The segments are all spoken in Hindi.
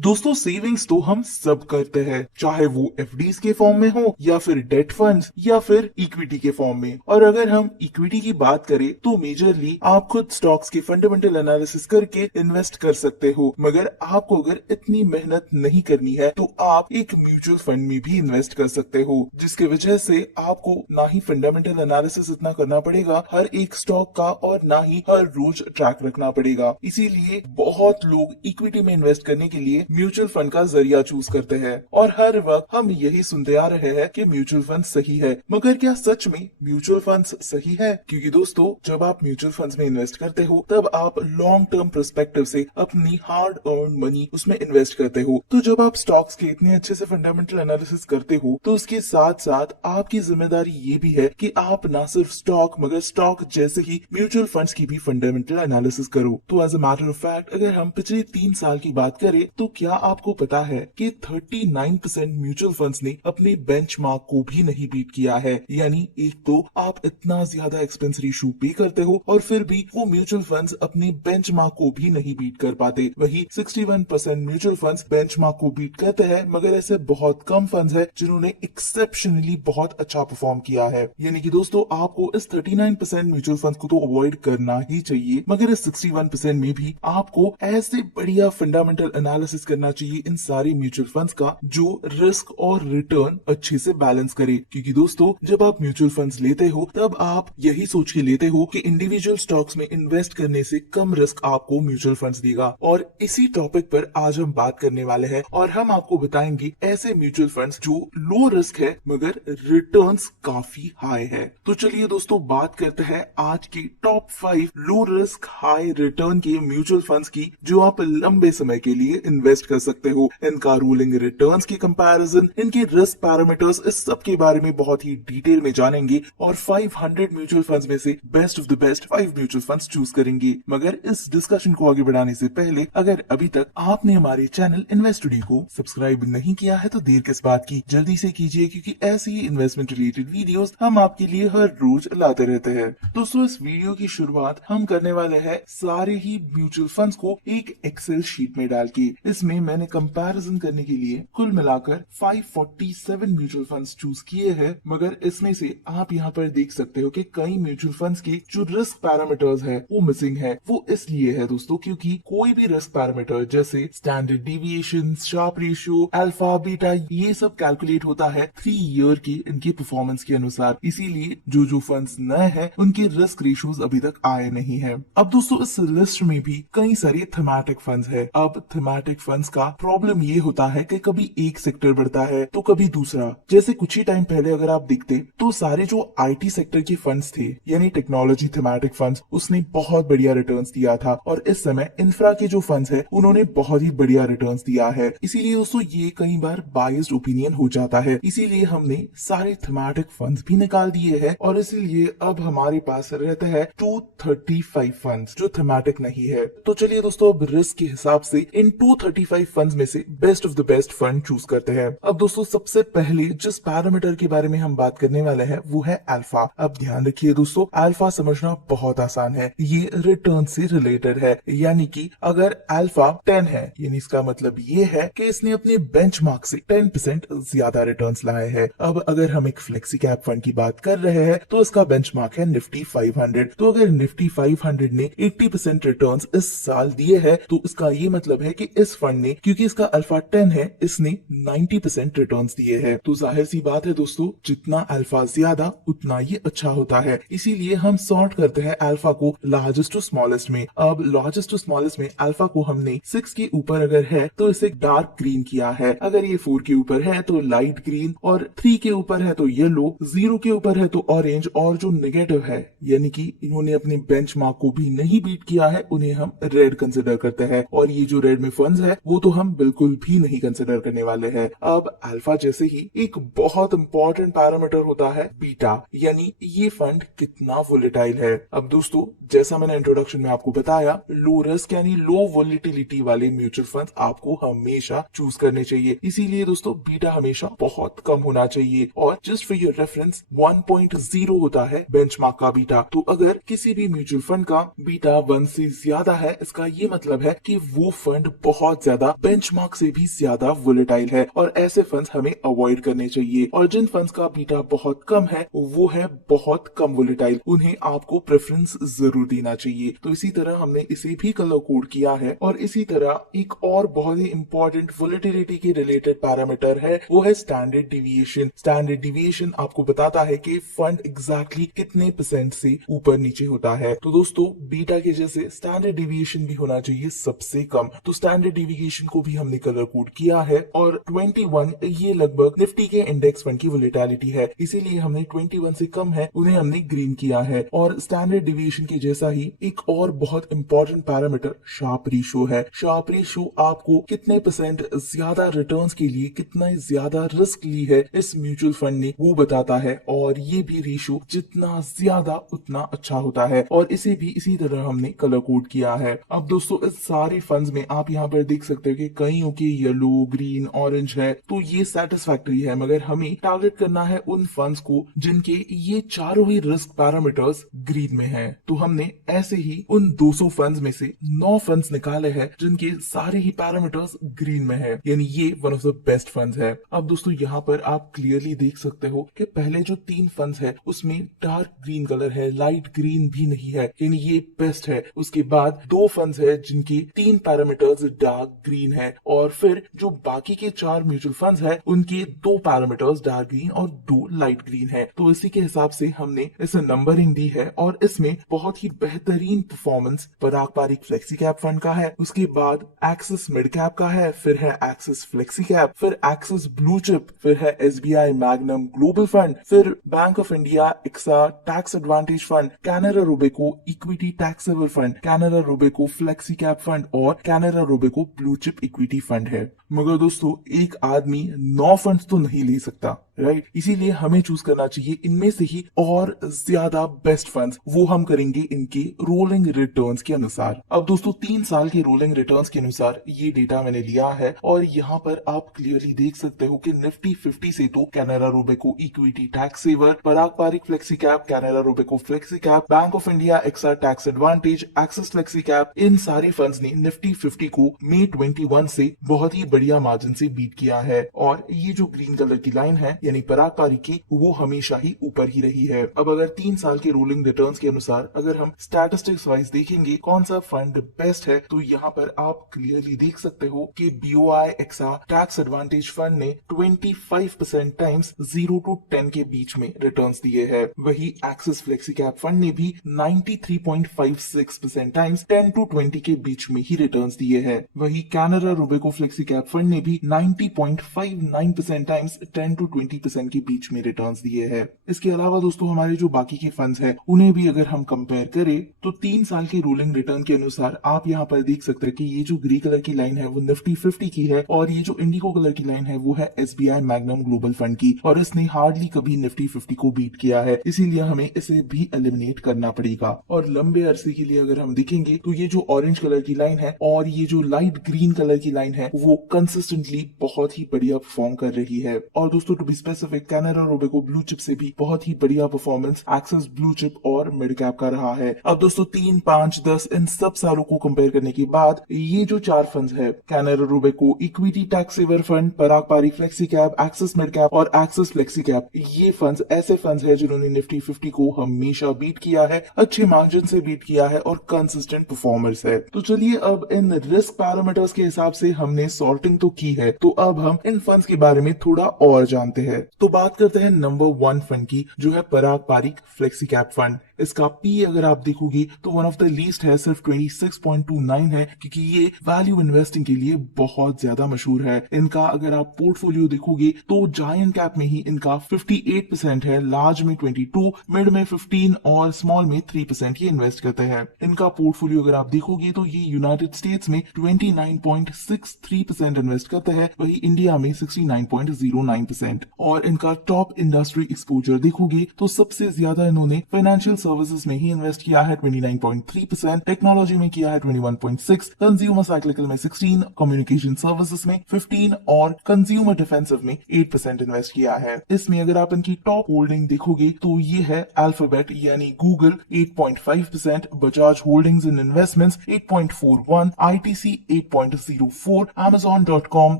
दोस्तों सेविंग्स तो हम सब करते हैं, चाहे वो एफडीज के फॉर्म में हो या फिर डेट फंड्स या फिर इक्विटी के फॉर्म में। और अगर हम इक्विटी की बात करें तो मेजरली आप खुद स्टॉक्स के फंडामेंटल एनालिसिस करके इन्वेस्ट कर सकते हो, मगर आपको अगर इतनी मेहनत नहीं करनी है तो आप एक म्यूचुअल फंड में भी इन्वेस्ट कर सकते हो, जिसके वजह से आपको ना ही फंडामेंटल एनालिसिस इतना करना पड़ेगा हर एक स्टॉक का और ना ही हर रोज ट्रैक रखना पड़ेगा। इसीलिए बहुत लोग इक्विटी में इन्वेस्ट करने के लिए म्यूचुअल फंड का जरिया चूज करते हैं और हर वक्त हम यही सुनते आ रहे हैं कि म्यूचुअल फंड सही है। मगर क्या सच में म्यूचुअल फंड्स सही है? क्योंकि दोस्तों जब आप म्यूचुअल फंड्स में इन्वेस्ट करते हो तब आप लॉन्ग टर्म पर्सपेक्टिव से अपनी हार्ड अर्न मनी उसमें इन्वेस्ट करते हो। तो जब आप स्टॉक्स के इतने अच्छे से फंडामेंटल एनालिसिस करते हो तो उसके साथ साथ आपकी जिम्मेदारी ये भी है कि आप ना सिर्फ स्टॉक मगर स्टॉक जैसे ही म्यूचुअल फंड्स की भी फंडामेंटल एनालिसिस करो। तो as a matter of fact अगर हम पिछले 3 साल की बात करें तो क्या आपको पता है कि 39% म्यूचुअल फंड्स ने अपने बेंचमार्क को भी नहीं बीट किया है। यानी एक तो आप इतना ज्यादा एक्सपेंस रेशियो पे करते हो और फिर भी वो म्यूचुअल फंड्स अपने बेंचमार्क को भी नहीं बीट कर पाते। वही 61% म्यूचुअल फंड्स बेंचमार्क को बीट करते हैं, मगर ऐसे बहुत कम फंड्स है जिन्होंने एक्सेप्शनली बहुत अच्छा परफॉर्म किया है। यानी कि दोस्तों आपको इस 39% म्यूचुअल फंड्स को तो अवॉइड करना ही चाहिए, मगर इस 61% में भी आपको ऐसे बढ़िया फंडामेंटल एनालिसिस करना चाहिए इन सारे म्यूचुअल फंड्स का जो रिस्क और रिटर्न अच्छे से बैलेंस करे। क्योंकि दोस्तों जब आप म्यूचुअल फंड्स लेते हो तब आप यही सोच के लेते हो कि इंडिविजुअल स्टॉक्स में इन्वेस्ट करने से कम रिस्क आपको म्यूचुअल फंड्स देगा। और इसी टॉपिक पर आज हम बात करने वाले हैं और हम आपको बताएंगे ऐसे म्यूचुअल फंड्स जो लो रिस्क है मगर रिटर्न्स काफी हाई है। तो चलिए दोस्तों बात करते हैं आज की top 5 low risk high return के म्यूचुअल फंड्स की जो आप लंबे समय के लिए इन्वेस्ट कर सकते हो। इनका रूलिंग रिटर्न्स की कंपैरिजन, इनके रिस्क पैरामीटर्स, इस सब के बारे में बहुत ही डिटेल में जानेंगे और 500 म्यूचुअल फंड्स में से best of the best 5 mutual funds choose करेंगे। मगर इस डिस्कशन को आगे बढ़ाने से पहले अगर अभी तक आपने हमारे चैनल इन्वेस्ट टुडे को सब्सक्राइब नहीं किया है तो देर किस बात की, जल्दी से कीजिए, क्योंकि ऐसी ही इन्वेस्टमेंट रिलेटेड वीडियोस हम आपके लिए हर रोज लाते रहते हैं। दोस्तों इस वीडियो की शुरुआत हम करने वाले हैं सारे ही म्यूचुअल फंड्स को एक एक्सेल शीट में डाल के। इसमें मैंने कंपैरिजन करने के लिए कुल मिलाकर 547 म्यूचुअल फंड्स चूज किए हैं, मगर इसमें से आप यहाँ पर देख सकते हो कि कई म्यूचुअल फंड्स के जो रिस्क पैरामीटर्स है वो मिसिंग है। वो इसलिए है दोस्तों क्योंकि कोई भी रिस्क पैरामीटर जैसे standard deviation, Sharpe ratio, alpha, beta, ये सब कैलकुलेट होता है 3 ईयर की इनकी परफॉर्मेंस के अनुसार। इसीलिए जो फंड्स नए हैं उनके रिस्क रेशियोज अभी तक आए नहीं है। अब दोस्तों इस लिस्ट में भी कई सारे थीमेटिक फंड्स है। अब थीमेटिक फंड्स का प्रॉब्लम ये होता है कि कभी एक सेक्टर बढ़ता है तो कभी दूसरा। जैसे कुछ ही टाइम पहले अगर आप देखते तो सारे जो आईटी सेक्टर के फंड्स थे यानी टेक्नोलॉजी थीमेटिक फंड्स, उसने बहुत बढ़िया रिटर्न्स दिया था। और इस समय इंफ्रा के जो फंड्स है उन्होंने बहुत ही बढ़िया रिटर्न्स दिया है। इसीलिए दोस्तों ये कई बार बायस्ड ओपिनियन हो जाता है। इसीलिए हमने सारे थीमेटिक फंड्स भी निकाल दिए हैं और इसीलिए अब हमारे पास रहते हैं 235 फंड्स जो थीमेटिक नहीं है। तो चलिए दोस्तों अब रिस्क के हिसाब से इन 235 फंड्स में से best of the best fund choose करते हैं। अब दोस्तों सबसे पहले जिस पैरामीटर के बारे में हम बात करने वाले हैं वो है अल्फा। अब ध्यान रखिए दोस्तों, अल्फा समझना बहुत आसान है, ये रिटर्न से रिलेटेड है। यानी कि अगर अल्फा 10 है यानी इसका मतलब ये है कि इसने अपने बेंचमार्क से 10% ज्यादा रिटर्न्स लाए हैं। अब अगर हम एक फ्लेक्सी कैप फंड की बात कर रहे हैं तो इसका बेंचमार्क है निफ्टी 500। तो अगर निफ्टी 500 ने 80% रिटर्न्स इस साल दिए हैं तो इसका ये मतलब है कि इस फंड ने, क्योंकि इसका अल्फा 10 है, इसने 90% रिटर्न्स दिए हैं। तो जाहिर सी बात है दोस्तों, जितना अल्फा ज्यादा उतना ये अच्छा होता है। इसीलिए हम सॉर्ट करते हैं अल्फा को लार्जेस्ट टू स्मॉलेस्ट में। अब लार्जेस्ट टू स्मॉलेस्ट में अल्फा को हमने 6 के ऊपर अगर है तो इसे डार्क ग्रीन किया है, अगर ये 4 के ऊपर है तो लाइट ग्रीन, और 3 के ऊपर है तो येलो, 0 के ऊपर है तो ऑरेंज, और जो नेगेटिव है यानी कि इन्होंने अपने बेंचमार्क को भी नहीं बीट किया है उन्हें हम रेड कंसिडर करते हैं। और ये जो रेड में फंड्स है वो तो हम बिल्कुल भी नहीं कंसिडर करने वाले हैं। अब अल्फा जैसे ही एक बहुत इंपॉर्टेंट पैरामीटर होता है बीटा, यानी ये फंड कितना वोलेटाइल है। अब दोस्तों जैसा मैंने इंट्रोडक्शन में आपको बताया, लो रिस्क यानी लो वोलेटिलिटी वाले म्यूचुअल फंड्स आपको हमेशा चूज करने चाहिए। इसीलिए दोस्तों बीटा हमेशा बहुत कम होना चाहिए। और जस्ट फॉर योर रेफरेंस 1.0 होता है बेंचमार्क का बीटा। तो अगर किसी भी म्यूचुअल फंड का बीटा 1 से ज्यादा है, इसका ये मतलब है कि वो फंड बहुत ज्यादा बेंचमार्क से भी ज्यादा वोलेटाइल है और ऐसे फंड्स हमें अवॉइड करने चाहिए। और जिन फंड्स का बीटा बहुत कम है वो है बहुत कम वोलेटाइल, उन्हें आपको प्रेफरेंस जरूर देना चाहिए। तो इसी तरह हमने इसे भी कलर कोड किया है। और इसी तरह एक और बहुत ही इंपॉर्टेंट वोलेटिलिटी के रिलेटेड पैरामीटर है, वो है स्टैंडर्ड डिविएशन। स्टैंडर्ड डिविएशन आपको बताता है कि फंड एग्जैक्टली कितने परसेंट से ऊपर नीचे होता है। तो दोस्तों बीटा के जैसे स्टैंडर्ड डिविएशन भी होना चाहिए सबसे कम। तो स्टैंडर्ड डिविएशन को भी हमने कलर कोड किया है। और 21 ये लगभग निफ्टी के इंडेक्स फंड की वोलेटिलिटी है, इसीलिए हमने 21 से कम है उन्हें हमने ग्रीन किया है। और स्टैंडर्ड डिविएशन के जैसा ही एक और बहुत इंपॉर्टेंट पैरामीटर शार्प रेशियो है। शार्प रेशियो आपको कितने परसेंट ज्यादा रिटर्न्स के लिए कितना ज्यादा रिस्क ली है इस म्यूचुअल फंड ने वो बताता है। और ये भी रेशियो जितना ज्यादा उतना अच्छा होता है और इसे भी इसी तरह हमने कलर कोड किया है। अब दोस्तों इस सारे फंड्स में आप यहाँ पर देख सकते हो कि कईयों के येलो, ग्रीन, ऑरेंज है, तो ये सेटिस्फैक्टरी है। मगर हमें टारगेट करना है उन फंड्स को जिनके ये चारों ही रिस्क पैरामीटर्स ग्रीन में हैं। तो हमने ऐसे ही उन 200 फंड्स में से 9 फंड्स निकाले हैं जिनके सारे ही पैरामीटर्स ग्रीन में है, यानी ये one of the best funds है। अब दोस्तों यहाँ पर आप क्लियरली देख सकते हो कि पहले जो 3 फंड्स है उसमें डार्क ग्रीन कलर है, लाइट ग्रीन भी नहीं है, यानी ये बेस्ट है। उसके बाद 2 फंड्स है जिनके 3 पैरामीटर्स डार्क ग्रीन है और फिर जो बाकी के 4 म्यूचुअल फंड्स है उनके 2 पैरामीटर्स डार्क ग्रीन और 2 लाइट ग्रीन है। तो इसी के हिसाब से हमने इसे नंबरिंग दी है और इसमें बहुत ही बेहतरीन परफॉर्मेंस पराग पारिक फ्लेक्सी कैप फंड का है, उसके बाद एक्सिस मिड कैप का है, फिर है एक्सिस फ्लेक्सी कैप, फिर एक्सिस ब्लू चिप, फिर है एसबीआई मैग्नम ग्लोबल फंड, फिर Bank of India Axa tax advantage fund, Canara Robeco equity taxable fund, Canara Robeco flexi cap fund और Canara Robeco blue chip equity fund है। मगर दोस्तों एक आदमी 9 फंड्स तो नहीं ले सकता, राइट? इसीलिए हमें चूज करना चाहिए इनमें से ही और ज्यादा बेस्ट फंड्स। वो हम करेंगे इनके रोलिंग रिटर्न्स के अनुसार। अब दोस्तों 3 साल के रोलिंग रिटर्न्स के अनुसार ये डेटा मैंने लिया है और यहाँ पर आप क्लियरली देख सकते हो कि निफ्टी 50 से तो Canara Robeco equity tax saver, Parag Parikh flexi cap, Canara Robeco flexi cap, Bank of India Axa tax advantage, Axis flexi cap, इन सारे फंड्स ने निफ्टी 50 को मई 21 से बहुत ही बढ़िया मार्जिन से बीट किया है। और ये जो ग्रीन कलर की लाइन है यानी पराग पारिक की, वो हमेशा ही ऊपर ही रही है। अब अगर 3 साल के रोलिंग रिटर्न्स के अनुसार अगर हम स्टैटिस्टिक्स वाइज देखेंगे कौन सा फंड बेस्ट है, तो यहाँ पर आप क्लियरली देख सकते हो कि BOI AXA tax advantage fund ने 25% टाइम्स 0 to 10 के बीच में रिटर्न्स दिए हैं। वही एक्सिस फ्लेक्सी कैप फंड ने भी 93.56% टाइम्स 10 to 20 के बीच में ही रिटर्न्स दिए हैं। वही Canara Robeco flexi cap fund ने भी 90.59% टाइम्स 10 to 20% के बीच में रिटर्न्स दिए हैं। इसके अलावा दोस्तों हमारे जो बाकी के फंड्स हैं उन्हें भी अगर हम कंपेयर करें तो 3 साल के रोलिंग रिटर्न के अनुसार आप यहाँ पर देख सकते हैं कि ये जो ग्रे कलर की लाइन है वो निफ्टी 50 की है और ये जो इंडिगो कलर की लाइन है वो है एसबीआई मैग्नम ग्लोबल फंड की, और इसने हार्डली कभी निफ्टी 50 को बीट किया है, इसीलिए हमें इसे भी एलिमिनेट करना पड़ेगा। और लंबे अरसे के लिए अगर हम देखेंगे तो ये जो ऑरेंज कलर की लाइन है और ये जो लाइट ग्रीन कलर की लाइन है वो कंसिस्टेंटली बहुत ही बढ़िया परफॉर्म कर रही है। और दोस्तों to be specific Canara Robeco blue chip से भी बहुत ही बढ़िया परफॉर्मेंस एक्सिस ब्लू चिप और मिड कैप का रहा है। अब दोस्तों 3, 5, 10 इन सब सालों को कंपेयर करने के बाद ये जो 4 फंड्स है Canara Robeco equity tax saver fund, Parag Parikh flexi cap, Axis mid cap और एक्सिस फ्लेक्सी कैप, ये फंड्स ऐसे फंड्स है जिन्होंने निफ्टी 50 को हमेशा बीट किया है, अच्छे मार्जिन से बीट किया है और कंसिस्टेंट परफॉर्मर्स है। तो चलिए अब इन रिस्क पैरामीटर्स के हिसाब से हमने सॉर्टिंग तो की है, तो अब हम इन फंड्स के बारे में थोड़ा और जानते हैं। तो बात करते हैं नंबर 1 फंड की, जो है Parag Parikh flexi cap fund. इसका पी अगर आप देखोगे तो वन ऑफ द लीस्ट है, सिर्फ 26.29 है, क्योंकि ये वैल्यू इन्वेस्टिंग के लिए बहुत ज्यादा मशहूर है। इनका अगर आप पोर्टफोलियो देखोगे तो जायंट कैप में ही इनका 58% है, लार्ज में 22, मिड में 15 और स्मॉल में 3% ये इन्वेस्ट करते हैं। इनका पोर्टफोलियो अगर आप देखोगे तो ये यूनाइटेड स्टेट्स में 29.63% इन्वेस्ट करते हैं, वही इंडिया में 69.09%। और इनका टॉप इंडस्ट्री एक्सपोजर देखोगे तो सबसे ज्यादा इन्होंने फाइनेंशियल सर्विसेज में ही इन्वेस्ट किया है 29.3%, टेक्नोलॉजी में किया है 21.6, कंज्यूमर साइक्लिकल में 16, कम्युनिकेशन सर्विसेज में 15 और कंज्यूमर डिफेंसिव में 8% इन्वेस्ट किया है। इसमें अगर आप इनकी टॉप होल्डिंग देखोगे तो ये है अल्फाबेट यानी गूगल 8.5%, बजाज होल्डिंग्स इन investments 8.41, ITC 8.04, Amazon.com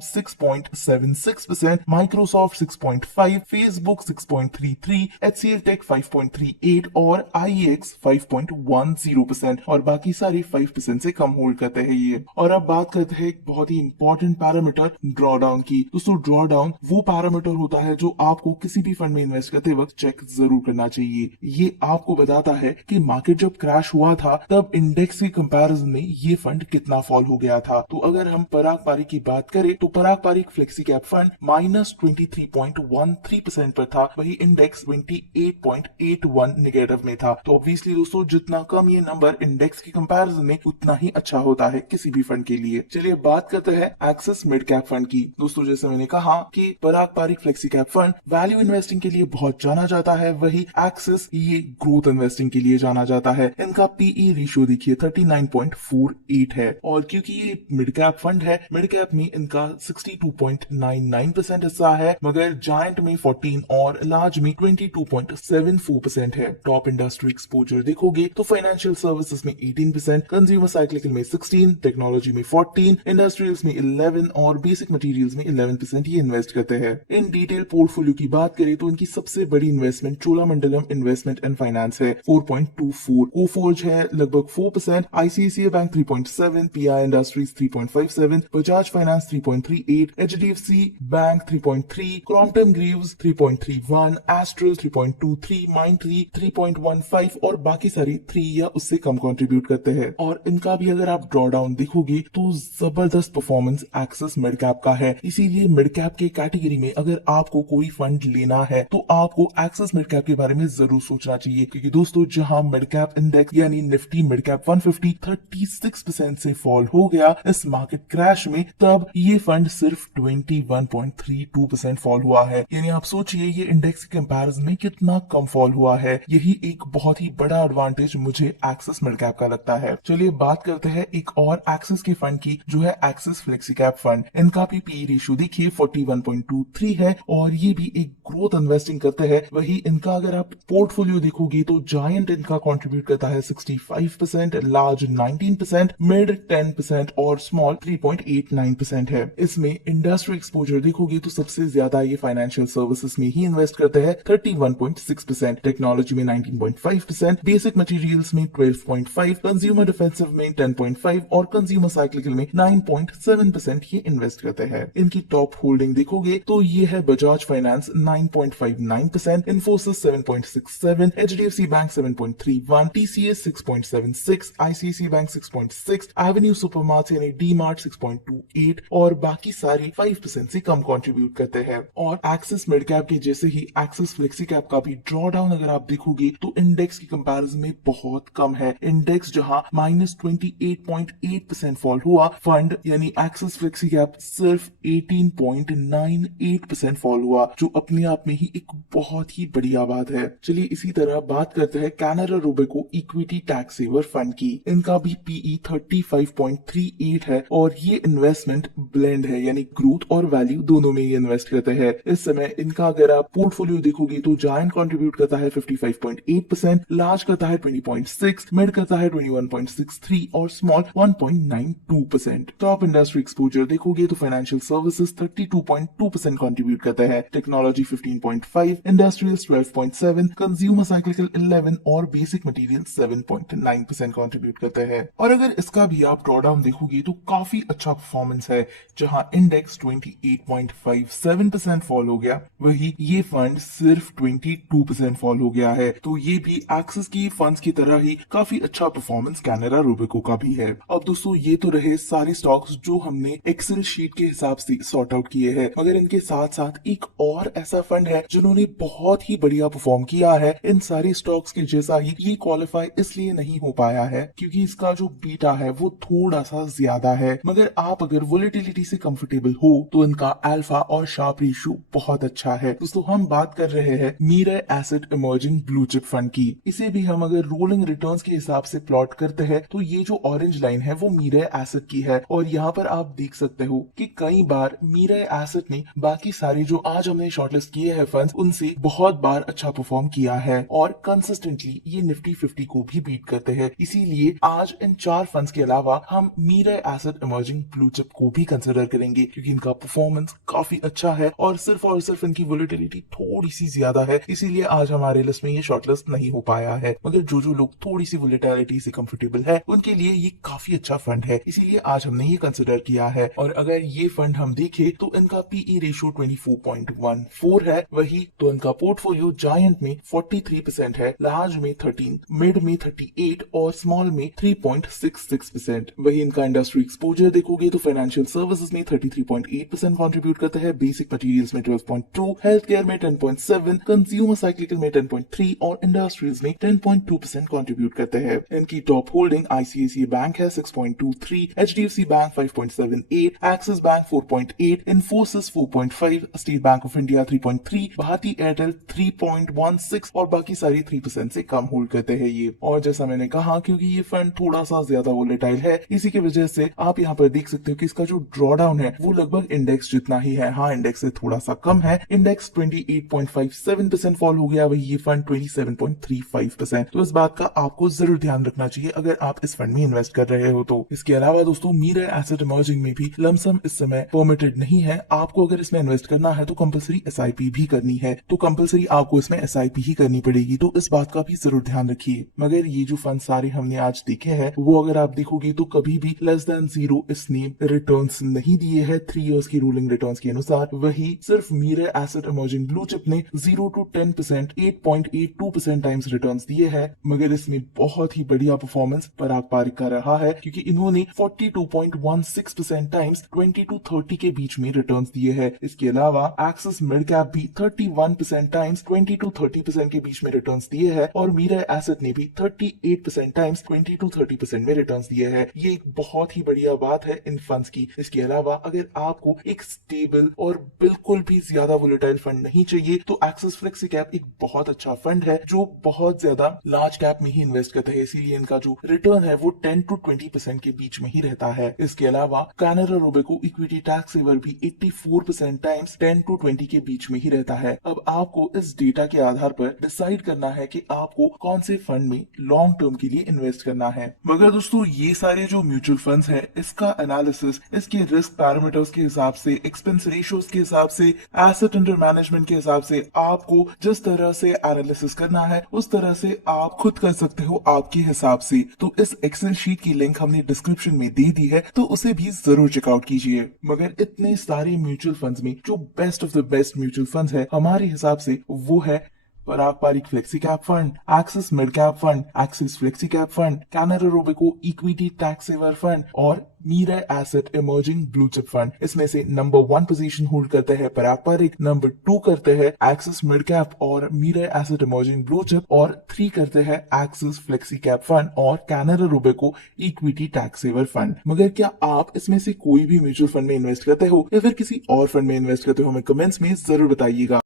6.76%, Microsoft 6.5, Facebook 6.33, HCL Tech 5.38 और IEX 5.10% और बाकी सारे 5% से कम होल्ड करते हैं ये। और अब बात करते हैं एक बहुत ही इंपॉर्टेंट पैरामीटर ड्रॉडाउन की। दोस्तों ड्रॉडाउन वो पैरामीटर होता है जो आपको किसी भी फंड में इन्वेस्ट करते वक्त चेक जरूर करना चाहिए। ये आपको बताता है कि मार्केट जब क्रैश हुआ था तब इंडेक्स के कंपैरिजन में ये फंड कितना फॉल हो गया था। तो अगर हम पराग पारिक की बात करें तो पराग पारिक फ्लेक्सी कैप फंड -23.13% पर था, वही इंडेक्स 28.81 नेगेटिव में था। तो ऑब्वियसली दोस्तों जितना कम ये नंबर इंडेक्स के कंपैरिजन में उतना ही अच्छा होता है किसी भी फंड के लिए। चलिए बात करते हैं एक्सिस मिड कैप फंड की। दोस्तों जैसे मैंने कहा कि Parag Parikh flexi cap fund value investing के लिए बहुत जाना जाता है, वही एक्सिस ये ग्रोथ इन्वेस्टिंग के लिए जाना जाता है। इनका पीई रेशियो देखिए 39.48 है और क्योंकि ये मिड कैप फंड है, मिड कैप में इनका 62.99% हिस्सा है, मगर जायंट में 14 और लार्ज में 22.74% है। टॉप इंडस्ट्री एक्सपोजर देखोगे तो फाइनेंशियल सर्विसेज में 18%, कंज्यूमर साइक्लिकल में 16, टेक्नोलॉजी में 14, इंडस्ट्रियल्स में 11 और बेसिक मटेरियल्स में 11% ये इन्वेस्ट करते हैं। इन डिटेल पोर्टफोलियो की बात करें तो इनकी सबसे बड़ी investment Cholamandalam investment and finance है 4.24, कोफोर्ज है लगभग 4%, ICICI bank 3.7, pi industries 3.57, Bajaj finance 3.38, HDFC bank 3.3, Crompton Greaves 3.31, astral 3.23, Mindtree 3.15 और बाकी सारी 3 या उससे कम कंट्रीब्यूट करते हैं। और इनका भी अगर आप ड्रॉ डाउन देखोगे तो जबरदस्त परफॉर्मेंस एक्सिस मिड कैप का है। इसीलिए मिड कैप के कैटेगरी में अगर आपको कोई फंड लेना है तो आपको एक्सिस मिड कैप के बारे में जरूर सोचना चाहिए, क्योंकि दोस्तों जहां मिड कैप इंडेक्स यानी निफ्टी मिड कैप 150 36% से फॉल हो गया इस मार्केट क्रैश में, तब ये फंड सिर्फ 21.32% फॉल हुआ है। यानी आप सोचिए ये इंडेक्स के कंपैरिजन में कितना कम फॉल हुआ है। यही एक बहुत ही बड़ा एडवांटेज मुझे एक्सिस मिड कैप का लगता है। चलिए बात करते हैं एक और एक्सिस के फंड की जो है एक्सिस फ्लेक्सी कैप फंड। इनका भी पी रेशियो देखिए 41.23 है और ये भी एक ग्रोथ इन्वेस्टिंग करते हैं। वही इनका अगर आप पोर्टफोलियो देखोगे तो जायंट इनका कंट्रीब्यूट करता है 65%, लार्ज 19%, मिड 10% और स्मॉल 3.89% है। इसमें इंडस्ट्री एक्सपोजर देखोगे तो सबसे ज्यादा ये फाइनेंशियल सर्विसेज में ही इन्वेस्ट करते हैं 31.6%, टेक्नोलॉजी में 19.5%, बेसिक मटेरियल्स में 12.5, कंज्यूमर डिफेंसिव में 10.5 और कंज्यूमर साइक्लिकल में 9.7% ये इन्वेस्ट करते हैं। इनकी टॉप होल्डिंग देखोगे तो ये है Bajaj finance 9.59%, Infosys 7.67, HDFC bank 7.31, TCS 6.76, ICICI bank 6.6, Avenue supermart यानी डी मार्ट 6.28 और बाकी सारे 5% से कम कंट्रीब्यूट करते हैं। और एक्सिस मिड कैप के जैसे ही एक्सिस फ्लेक्सी कैप का भी ड्रॉ डाउन अगर आप देखोगे तो इंडेक्स के कंपैरिजन में बहुत कम है। इंडेक्स जहां -28.8% फॉल हुआ, फंड यानी एक्सिस फ्लेक्सी कैप सिर्फ 18.98% फॉल हुआ, जो अपने आप में ही एक बहुत ही बढ़िया बात है। चलिए इसी तरह बात करते हैं Canara Robeco equity tax saver fund की। इनका भी पीई 35.38 है और ये इन्वेस्टमेंट ब्लेंड है, यानी ग्रोथ और वैल्यू दोनों में ये इन्वेस्ट करते हैं। इस समय इनका अगर आप पोर्टफोलियो देखोगे तो जायंट कंट्रीब्यूट करता है 55.8%, लार्ज करता है 20.6, मिड करता है 21.63 और स्मॉल 1.92%। टॉप इंडस्ट्री एक्सपोजर देखोगे तो फाइनेंशियल सर्विसेज 32.2% कंट्रीब्यूट करता है, टेक्नोलॉजी 15.5, इंडस्ट्रियल्स 12.7, कंज्यूमर साइक्लिकल 11 और बेसिक मटेरियल 7.9% कंट्रीब्यूट करते हैं। और अगर इसका भी आप ड्रॉ डाउन देखोगे तो काफी अच्छा परफॉर्मेंस है, जहां इंडेक्स 28.57% फॉल हो गया, वही ये फंड सिर्फ 22% फॉल हो गया है। तो ये भी एक्सिस की फंड्स की तरह ही काफी अच्छा परफॉर्मेंस कैनरा रोबेको का भी है। अब दोस्तों ये तो रहे सारे स्टॉक्स जो हमने एक्सेल शीट के हिसाब से सॉर्ट आउट किए हैं, मगर इनके साथ साथ एक और ऐसा फंड है जिन्होंने बहुत ही बढ़िया परफॉर्म किया है। इन सारे स्टॉक्स के जैसा ही ये क्वालिफाई इसलिए नहीं हो पाया है क्योंकि इसका जो बीटा है वो थोड़ा सा ज्यादा है, मगर आप अगर वोलेटिलिटी से कंफर्टेबल हो तो इनका अल्फा और शार्प रेशियो बहुत अच्छा है। दोस्तों हम बात कर रहे हैं Mirae asset emerging blue chip fund की। इसे भी हम अगर रोलिंग रिटर्न्स के हिसाब से प्लॉट करते हैं तो ये जो ऑरेंज लाइन है वो मीरा एसेट की है, और यहाँ पर आप देख सकते हो कि कई बार मीरा एसेट ने बाकी सारे जो आज हमने शॉर्टलिस्ट किए हैं फंड्स उनसे बहुत बार अच्छा परफॉर्म किया है और कंसिस्टेंटली ये निफ्टी 50 को भी बीट करते हैं। इसीलिए आज इन 4 फंड्स के अलावा हम Mirae asset emerging blue chip को भी कंसिडर करेंगे, क्योंकि इनका परफॉर्मेंस काफी अच्छा है और सिर्फ इनकी वोलेटिलिटी थोड़ी सी ज्यादा है, इसीलिए आज हमारे लिस्ट में ये शॉर्टलिस्ट नहीं हो पाया है। मगर जो लोग थोड़ी सी वोलेटिलिटी से कंफर्टेबल है उनके लिए ये काफी अच्छा फंड है, इसीलिए आज हमने ये कंसिडर किया है। और अगर ये फंड हम देखें तो इनका पीई रेशियो 24.14 है, वही तो इनका पोर्टफोलियो जायंट में 43% है, लार्ज में 13, मिड में 38 और स्मॉल में 3.66%। वही इनका इंडस्ट्री एक्सपोजर देखोगे तो फाइनेंशियल सर्विसेज में 33.8% कंट्रीब्यूट करता है, बेसिक मटेरियल्स में 12.2, हेल्थ केयर में 10.7, कंज्यूमर साइक्लिकल में 10.3 और इंडस्ट्रीज में 10.2% कंट्रीब्यूट करते हैं। इनकी टॉप होल्डिंग आईसीआईसीआई बैंक है 6.23, HDFC bank 5.78, Axis bank 4.8, Infosys 4.5, state bank of India 3.3, Bharti Airtel 3.16 और बाकी सारी 3% से कम होल्ड करते हैं ये। और जैसा मैंने कहा, क्योंकि ये फंड थोड़ा सा ज्यादा वोलेटाइल है, इसी की वजह से आप यहाँ पर देख सकते हो कि इसका जो ड्रॉडाउन है वो लगभग इंडेक्स जितना ही है। हाँ, इंडेक्स से थोड़ा सा कम है, इंडेक्स 28.57% फॉल हो गया, वही ये फंड 27.35%। तो इस बात का आपको जरूर ध्यान रखना चाहिए अगर आप इस फंड में इन्वेस्ट कर रहे हो तो। इसके अलावा दोस्तों मीरा एसेट इमर्जिंग में भी लमसम इस समय परमिटेड नहीं है। आपको अगर इसमें इन्वेस्ट करना है तो कंपलसरी एसआईपी भी करनी है, तो कंपलसरी आपको इसमें एसआईपी ही करनी पड़ेगी, तो इस बात का भी जरूर ध्यान रखिए। मगर ये जो फंड सारे हमने आज देखे हैं वो अगर आप देखोगे तो कभी भी लेस देन 0 इसने रिटर्न्स नहीं दिए हैं 3 इयर्स की रूलिंग रिटर्न्स के अनुसार। वही सिर्फ Mirae asset emerging blue chip ने 0 to 10% 8.82% टाइम्स रिटर्न्स दिए हैं, मगर इसमें बहुत ही बढ़िया परफॉर्मेंस पराग पारिक का रहा है, क्योंकि इन्होंने 42.16% टाइम्स 20 to 30 के बीच में रिटर्न्स दिए हैं। इसके अलावा एक्सिस मिड कैप भी 31% टाइम्स 20 to 30% के बीच में रिटर्न्स दिए हैं, और मीरा एसेट ने भी 38% टाइम्स 20 to 30% में रिटर्न्स दिए हैं। ये एक बहुत ही बढ़िया बात है इन फंड्स की। इसके अलावा अगर आपको एक स्टेबल और बिल्कुल भी ज्यादा वोलेटाइल फंड नहीं चाहिए तो एक्सिस फ्लेक्सी कैप एक बहुत अच्छा फंड है जो बहुत ज्यादा लार्ज कैप में ही इन्वेस्ट करता है, इसीलिए इनका जो रिटर्न है वो 10 to 20% के बीच में ही रहता है। इसके अलावा Canara Robeco equity tax saver भी 84% टाइम्स 10 to 20 के बीच में ही रहता है। अब आपको इस डेटा के आधार पर डिसाइड करना है कि आपको कौन से फंड में लॉन्ग टर्म के लिए इन्वेस्ट करना है। मगर दोस्तों ये सारे जो म्यूचुअल फंड्स है इसका एनालिसिस इसके रिस्क पैरामीटर्स के हिसाब से, एक्सपेंस रेशियोज के हिसाब से, एसेट अंडर मैनेजमेंट के हिसाब से आपको जिस तरह से एनालिसिस करना है उस तरह से आप खुद कर सकते हो आपके हिसाब से। तो इस एक्सेल शीट की लिंक हमने डिस्क्रिप्शन में दे दी है, तो उसे भी जरूर चेकआउट कीजिए। मगर इतने सारे म्यूचुअल फंड्स में जो best of the best mutual funds है हमारे हिसाब से वो है Parag Parikh flexi cap fund, Axis mid cap fund, Axis flexi cap fund, Canara Robeco equity tax saver fund और Mirae asset emerging blue chip fund. इसमें से नंबर 1 पोजीशन होल्ड करते हैं पराग पारिक, नंबर 2 करते हैं एक्सिस मिड कैप और Mirae asset emerging blue chip, और 3 करते हैं एक्सिस फ्लेक्सी कैप फंड और Canara Robeco equity tax saver fund. मगर क्या आप इसमें से कोई भी म्यूचुअल फंड में इन्वेस्ट करते हो या फिर किसी और फंड में इन्वेस्ट करते हो, हमें कमेंट्स में जरूर बताइएगा।